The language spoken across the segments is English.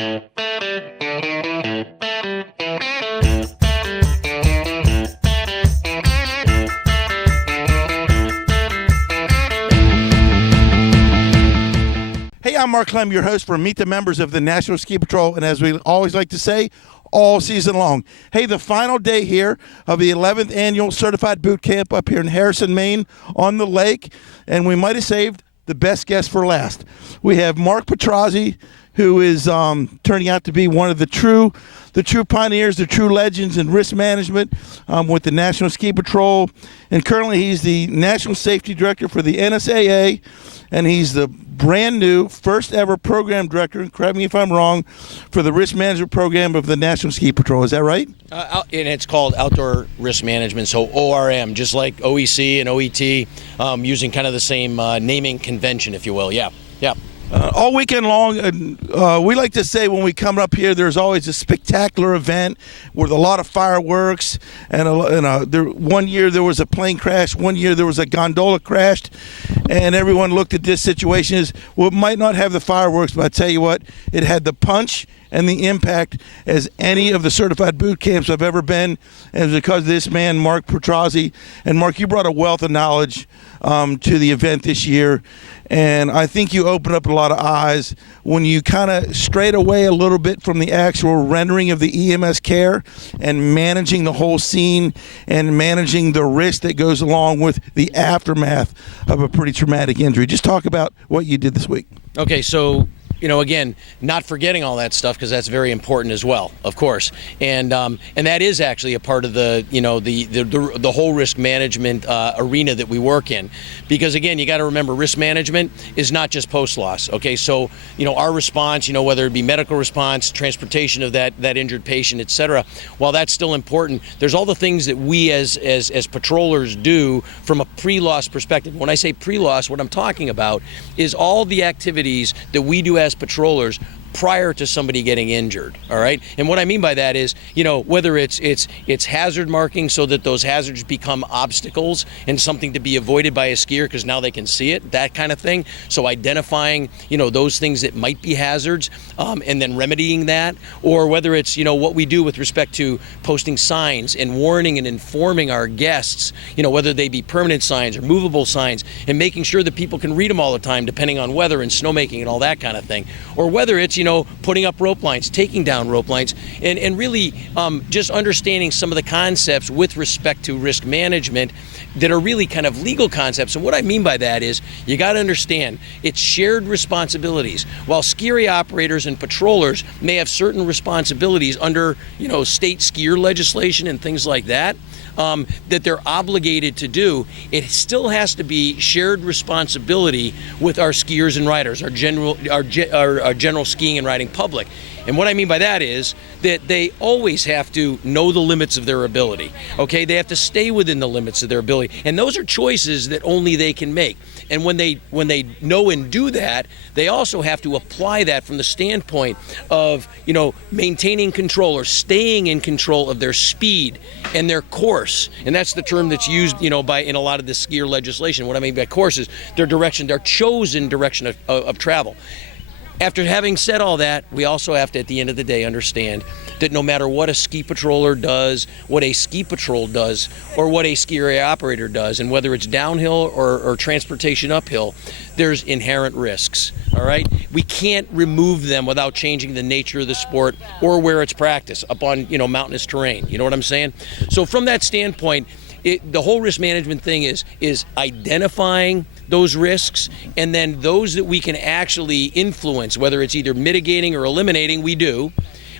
Hey, I'm Mark Clem, your host for Meet the Members of the National Ski Patrol, and as we always like to say, all season long. Hey, the final day here of the 11th Annual Certified Boot Camp up here in Harrison, Maine on the lake, and we might have saved the best guest for last. We have Mark Petrozzi, who is turning out to be one of the true pioneers, the true legends in risk management with the National Ski Patrol, and currently he's the National Safety Director for the NSAA, and he's the brand new first ever program director, correct me if I'm wrong, for the risk management program of the National Ski Patrol. Is that right? And it's called Outdoor Risk Management, so ORM, just like OEC and OET, using kind of the same naming convention, if you will. Yeah. All weekend long, we like to say when we come up here, there's always a spectacular event with a lot of fireworks. One year there was a plane crash. One year there was a gondola crashed. And everyone looked at this situation as, well, it might not have the fireworks, but I tell you what, it had the punch and the impact as any of the certified boot camps I've ever been. And it's because of this man, Mark Petrozzi. And Mark, you brought a wealth of knowledge to the event this year. And I think you opened up a lot of eyes when you kind of strayed away a little bit from the actual rendering of the EMS care and managing the whole scene and managing the risk that goes along with the aftermath of a pretty traumatic injury. Just talk about what you did this week. Okay, so again, not forgetting all that stuff, because that's very important as well, of course, and that is actually a part of the the whole risk management arena that we work in, because again, you got to remember, risk management is not just post loss. Okay, so our response, whether it be medical response, transportation of that injured patient, etc. While that's still important, there's all the things that we as patrollers do from a pre-loss perspective. When I say pre-loss, what I'm talking about is all the activities that we do as patrollers prior to somebody getting injured. All right, and what I mean by that is, whether it's hazard marking so that those hazards become obstacles and something to be avoided by a skier because now they can see it, that kind of thing. So identifying those things that might be hazards, and then remedying that, or whether it's what we do with respect to posting signs and warning and informing our guests, whether they be permanent signs or movable signs, and making sure that people can read them all the time depending on weather and snowmaking and all that kind of thing, or whether it's putting up rope lines, taking down rope lines, and really just understanding some of the concepts with respect to risk management that are really kind of legal concepts. And what I mean by that is, you got to understand, it's shared responsibilities. While ski area operators and patrollers may have certain responsibilities under state skier legislation and things like that, that they're obligated to do, it still has to be shared responsibility with our skiers and riders, our general skiing and riding public. And what I mean by that is that they always have to know the limits of their ability. Okay, they have to stay within the limits of their ability, and those are choices that only they can make. And when they know and do that, they also have to apply that from the standpoint of maintaining control or staying in control of their speed and their course. And that's the term that's used in a lot of the skier legislation. What I mean by course is their direction, their chosen direction of travel. After having said all that, we also have to, at the end of the day, understand that no matter what a ski patroller does, what a ski patrol does, or what a ski area operator does, and whether it's downhill or transportation uphill, there's inherent risks, all right? We can't remove them without changing the nature of the sport or where it's practiced up on, mountainous terrain. You know what I'm saying? So from that standpoint, the whole risk management thing is identifying those risks, and then those that we can actually influence, whether it's either mitigating or eliminating, we do.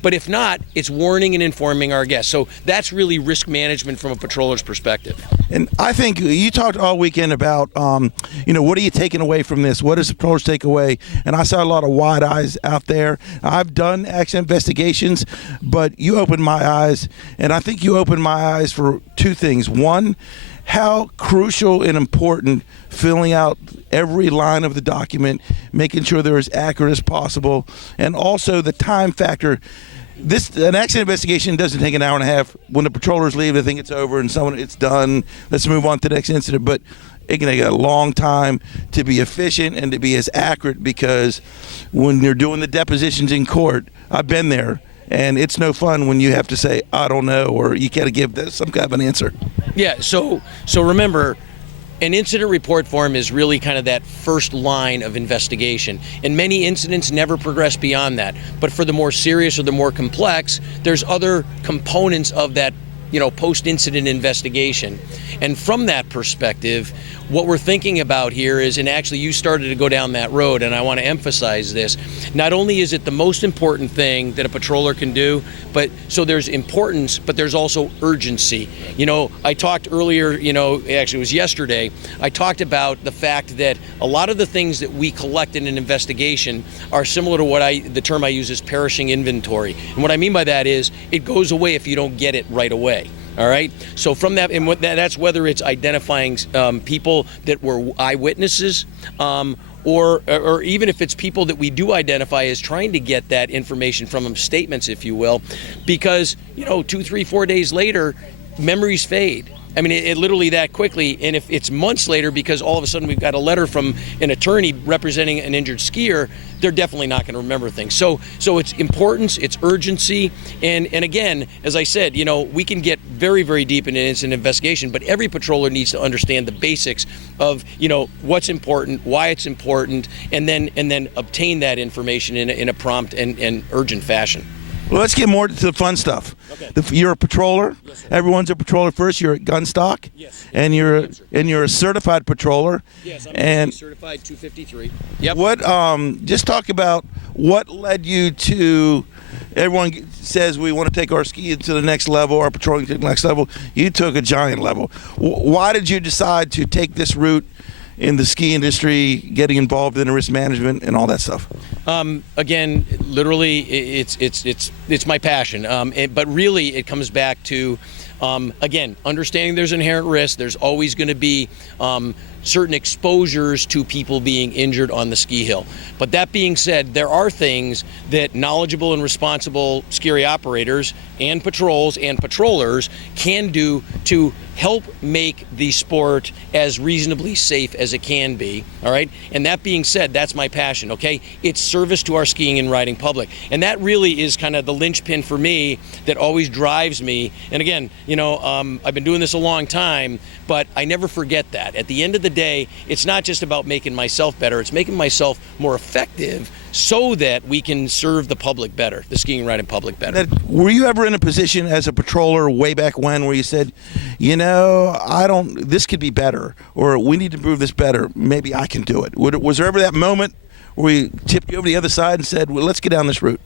But if not, it's warning and informing our guests. So that's really risk management from a patroller's perspective. And I think you talked all weekend about, what are you taking away from this? What does the patrollers take away? And I saw a lot of wide eyes out there. I've done accident investigations, but you opened my eyes, and I think you opened my eyes for two things. One, how crucial and important filling out every line of the document, making sure they're as accurate as possible, and also the time factor. An accident investigation doesn't take an hour and a half. When the patrollers leave, they think it's over and it's done. Let's move on to the next incident. But It can take a long time to be efficient and to be as accurate, because when you're doing the depositions in court, I've been there, and it's no fun when you have to say, I don't know, or you got to give some kind of an answer. Yeah, so remember, an incident report form is really kind of that first line of investigation, and many incidents never progress beyond that. But for the more serious or the more complex, there's other components of that, post-incident investigation. And from that perspective, what we're thinking about here is, and actually you started to go down that road, and I want to emphasize this, not only is it the most important thing that a patroller can do, but so there's importance, but there's also urgency. I talked earlier, actually it was yesterday, I talked about the fact that a lot of the things that we collect in an investigation are similar to the term I use is perishing inventory. And what I mean by that is it goes away if you don't get it right away. All right. So from that, and that's whether it's identifying people that were eyewitnesses, or even if it's people that we do identify as trying to get that information from them, statements, if you will, because 2, 3, 4 days later, memories fade. I mean, it literally that quickly. And if it's months later, because all of a sudden we've got a letter from an attorney representing an injured skier, they're definitely not going to remember things. So it's importance, it's urgency. And again, as I said, we can get very, very deep in an incident investigation, but every patroller needs to understand the basics of, what's important, why it's important, and then obtain that information in a prompt and urgent fashion. Well, let's get more to the fun stuff. Okay. You're a patroller. Yes, sir. Everyone's a patroller first. You're at Gunstock. Yes. And you're a certified patroller. Yes, I'm and certified 253. Yep. What? Just talk about what led you to. Everyone says we want to take our skiing to the next level, our patrolling to the next level. You took a giant level. Why did you decide to take this route in the ski industry, getting involved in risk management and all that stuff? Again, literally, it's my passion. But really, it comes back to, again, understanding there's inherent risk. There's always going to be certain exposures to people being injured on the ski hill. But that being said, there are things that knowledgeable and responsible ski operators and patrols and patrollers can do to help make the sport as reasonably safe as it can be, all right? And that being said, that's my passion, okay? It's service to our skiing and riding public. And that really is kind of the linchpin for me that always drives me. And again, I've been doing this a long time, but I never forget that. At the end of the day, it's not just about making myself better, it's making myself more effective so that we can serve the public better, the skiing and riding public better. Were you ever in a position as a patroller way back when where you said, this could be better, or we need to prove this better, maybe I can do it? Was there ever that moment where we tipped you over the other side and said, well, let's get down this route?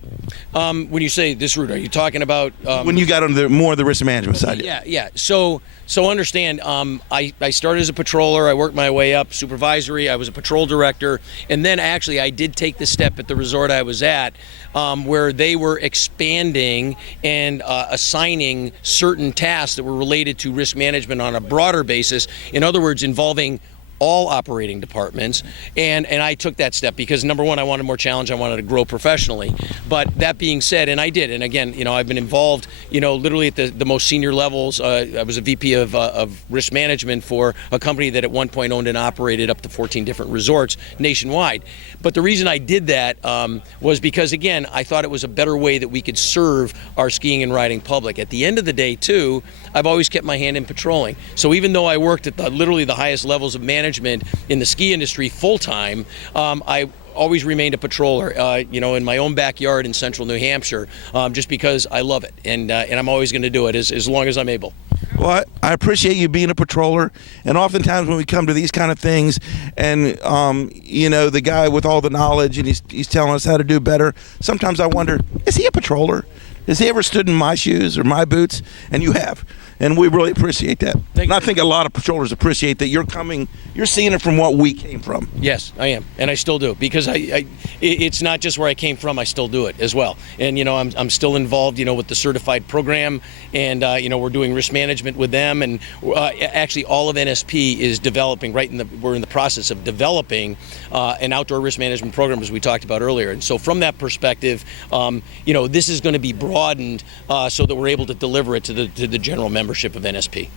When you say this route, are you talking about... when you got on more of the risk management side? Yeah. So understand, I started as a patroller. I worked my way up, supervisory. I was a patrol director. And then actually I did take the step at the resort I was at where they were expanding and assigning certain tasks that were related to risk management on a broader basis. In other words, involving all operating departments, and I took that step because, number one, I wanted more challenge. I wanted to grow professionally. But that being said, and I did, and again, I've been involved, literally at the most senior levels. I was a VP of risk management for a company that at one point owned and operated up to 14 different resorts nationwide. But the reason I did that was because, again, I thought it was a better way that we could serve our skiing and riding public. At the end of the day, too, I've always kept my hand in patrolling. So even though I worked at literally the highest levels of management in the ski industry full-time, I always remained a patroller, in my own backyard in central New Hampshire, just because I love it, and I'm always going to do it as long as I'm able. Well, I appreciate you being a patroller, and oftentimes when we come to these kind of things, and the guy with all the knowledge, and he's telling us how to do better, sometimes I wonder, is he a patroller? Has he ever stood in my shoes or my boots? And you have. And we really appreciate that. And I think a lot of patrollers appreciate that you're seeing it from what we came from. Yes, I am. And I still do. Because it's not just where I came from, I still do it as well. And, I'm still involved, with the certified program. And, we're doing risk management with them. And actually all of NSP is developing, we're in the process of developing an outdoor risk management program, as we talked about earlier. And so from that perspective, this is going to be broadened so that we're able to deliver it to the general membership of NSP.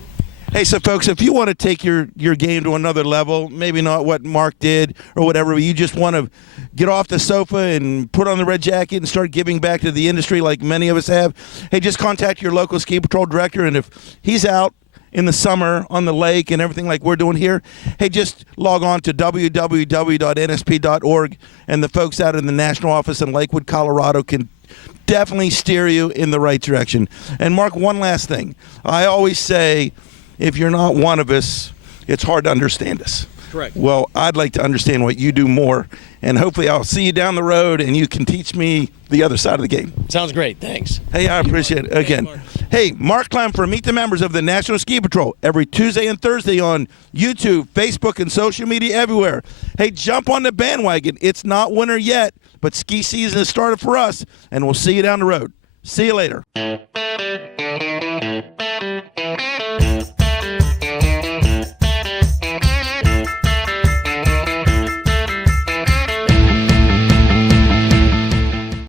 Hey, so folks, if you want to take your game to another level, maybe not what Mark did or whatever, but you just want to get off the sofa and put on the red jacket and start giving back to the industry like many of us have, hey, just contact your local ski patrol director, and if he's out in the summer on the lake and everything like we're doing here, hey, just log on to www.nsp.org, and the folks out in the national office in Lakewood, Colorado can definitely steer you in the right direction. And Mark, one last thing. I always say, if you're not one of us, it's hard to understand us. Correct. Well, I'd like to understand what you do more, and hopefully I'll see you down the road and you can teach me the other side of the game. Sounds great. Thanks. Hey, I appreciate it. Again, hey, Mark Clem for Meet the Members of the National Ski Patrol every Tuesday and Thursday on YouTube, Facebook, and social media everywhere. Hey, jump on the bandwagon. It's not winter yet, but ski season has started for us, and we'll see you down the road. See you later.